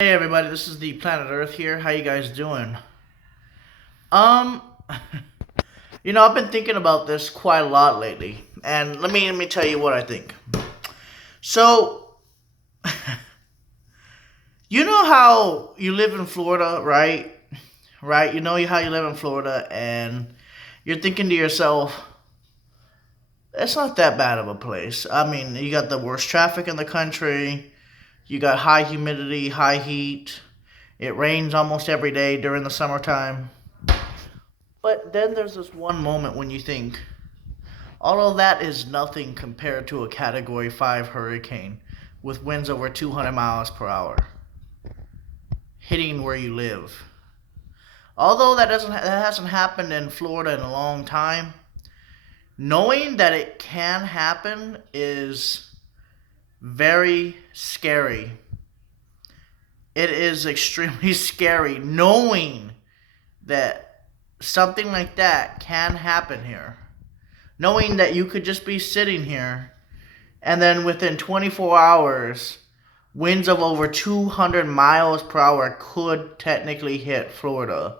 Hey everybody, this is the Planet Earth here. How you guys doing? Um, I've been thinking about this quite a lot lately, and let me tell you what I think. So, you know how you live in Florida, right? Right? You know how you live in Florida, and you're thinking to yourself, it's not that bad of a place. I mean, you got the worst traffic in the country. You got high humidity, high heat. It rains almost every day during the summertime. But then there's this one moment when you think, all of that is nothing compared to a Category 5 hurricane with winds over 200 miles per hour hitting where you live. Although that hasn't happened in Florida in a long time, knowing that it can happen is very scary. It is extremely scary knowing that something like that can happen here. Knowing that you could just be sitting here and then within 24 hours, winds of over 200 miles per hour could technically hit Florida,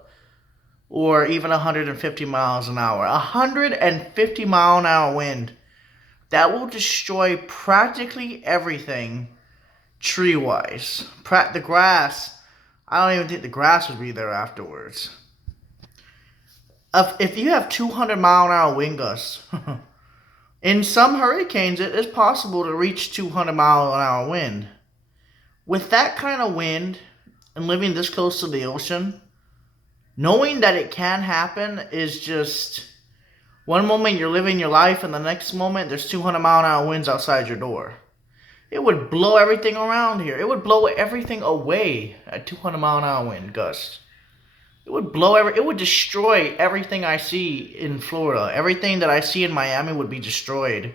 or even 150 miles an hour. 150-mile-an-hour wind that will destroy practically everything tree-wise. The grass, I don't even think the grass would be there afterwards. If you have 200-mile-an-hour wind gusts, in some hurricanes, it is possible to reach 200-mile-an-hour wind. With that kind of wind and living this close to the ocean, knowing that it can happen is just one moment you're living your life and the next moment there's 200-mile-an-hour winds outside your door. It would blow everything around here. It would blow everything away at 200-mile-an-hour wind gusts. It would destroy everything I see in Florida. Everything that I see in Miami would be destroyed.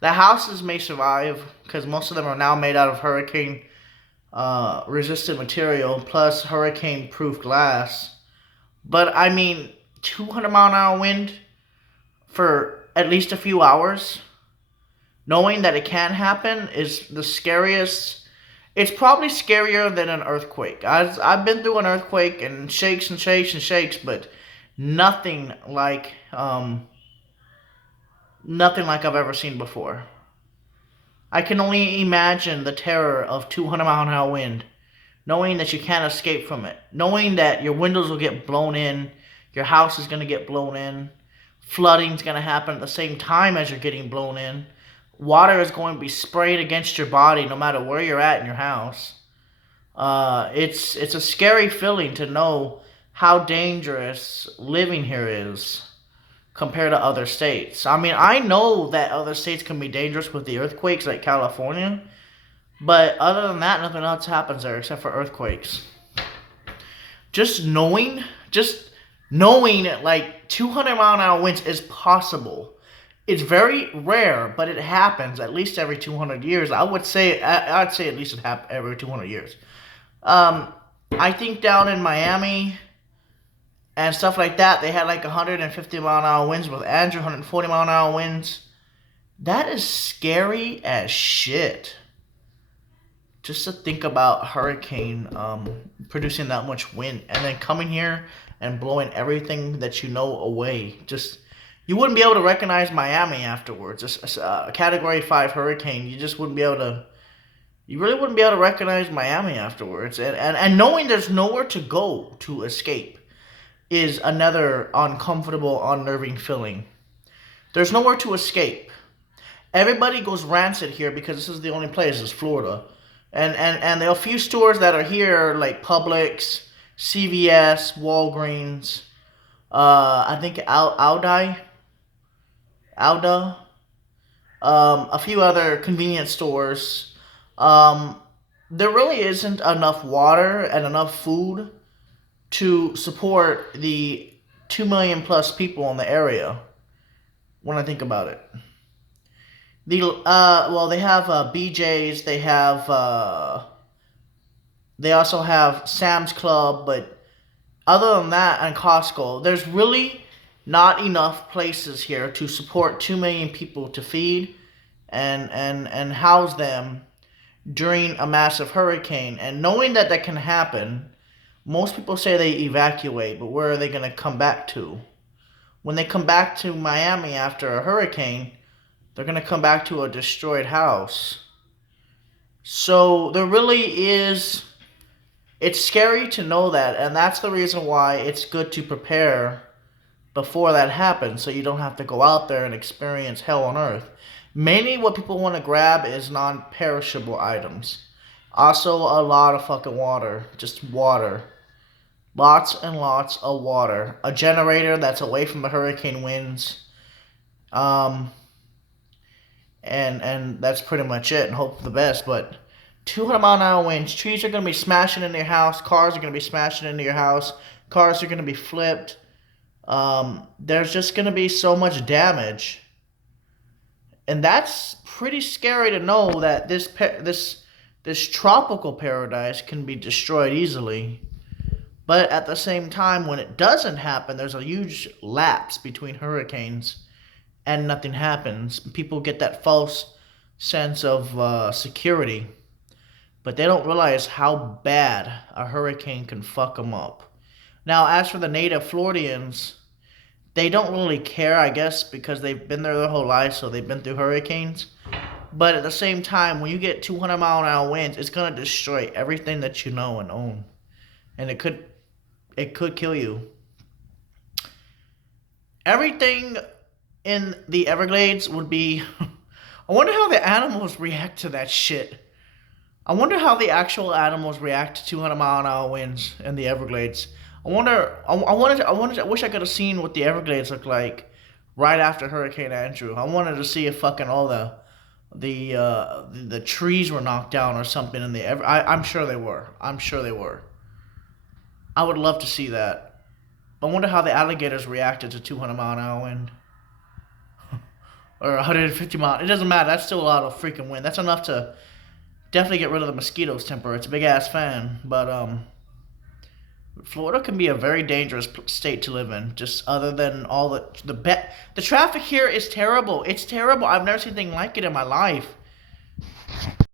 The houses may survive because most of them are now made out of hurricane resistant material plus hurricane proof glass. But I mean, 200-mile-an-hour wind for at least a few hours, knowing that it can happen, is the scariest. It's probably scarier than an earthquake. I've been through an earthquake and shakes and shakes and shakes, but nothing like I've ever seen before. I can only imagine the terror of 200-mile-an-hour wind, knowing that you can't escape from it, knowing that your windows will get blown in, your house is going to get blown in, flooding's going to happen at the same time as you're getting blown in. Water is going to be sprayed against your body no matter where you're at in your house. It's a scary feeling to know how dangerous living here is compared to other states. I mean, I know that other states can be dangerous with the earthquakes like California, but other than that, nothing else happens there except for earthquakes. Just knowing like 200-mile-an-hour winds is possible. It's very rare, but it happens at least every 200 years. I'd say at least it happens every 200 years. I think down in Miami and stuff like that, they had like 150-mile-an-hour winds with Andrew, 140-mile-an-hour winds. That is scary as shit. Just to think about hurricane producing that much wind and then coming here and blowing everything that you know away. You wouldn't be able to recognize Miami afterwards. A Category 5 hurricane, you really wouldn't be able to recognize Miami afterwards. And knowing there's nowhere to go to escape is another uncomfortable, unnerving feeling. There's nowhere to escape. Everybody goes rancid here because this is the only place, is Florida. And there are a few stores that are here, like Publix, CVS, Walgreens, I think Alda, a few other convenience stores. There really isn't enough water and enough food to support the 2 million plus people in the area when I think about it. They have BJ's, they also have Sam's Club, but other than that, and Costco, there's really not enough places here to support 2 million people to feed and house them during a massive hurricane. And knowing that that can happen, most people say they evacuate, but where are they going to come back to? When they come back to Miami after a hurricane, they're going to come back to a destroyed house. So there really is. It's scary to know that, and that's the reason why it's good to prepare before that happens so you don't have to go out there and experience hell on earth. Mainly what people want to grab is non-perishable items. Also a lot of fucking water. Just water. Lots and lots of water. A generator that's away from the hurricane winds. Um, and that's pretty much it, and hope for the best. But 200-mile-an-hour winds, trees are going to be smashing into your house, cars are going to be smashing into your house, cars are going to be flipped. There's just going to be so much damage, and that's pretty scary to know that this tropical paradise can be destroyed easily. But at the same time, when it doesn't happen, there's a huge lapse between hurricanes and nothing happens. People get that false sense of security, but they don't realize how bad a hurricane can fuck them up. Now, as for the native Floridians, they don't really care, I guess, because they've been there their whole life, so they've been through hurricanes. But at the same time, when you get 200-mile-an-hour winds, it's gonna destroy everything that you know and own, and it could kill you. Everything in the Everglades would be. I wonder how the animals react to that shit. I wonder how the actual animals react to 200-mile-an-hour winds in the Everglades. I wonder. I wish I could have seen what the Everglades looked like right after Hurricane Andrew. I wanted to see if fucking all the trees were knocked down or something in the I'm sure they were. I'm sure they were. I would love to see that. I wonder how the alligators reacted to 200-mile-an-hour wind. Or 150 mile. It doesn't matter. That's still a lot of freaking wind. That's enough to definitely get rid of the mosquitoes' temper. It's a big ass fan. But Florida can be a very dangerous state to live in. Just other than all the traffic here is terrible. It's terrible. I've never seen anything like it in my life.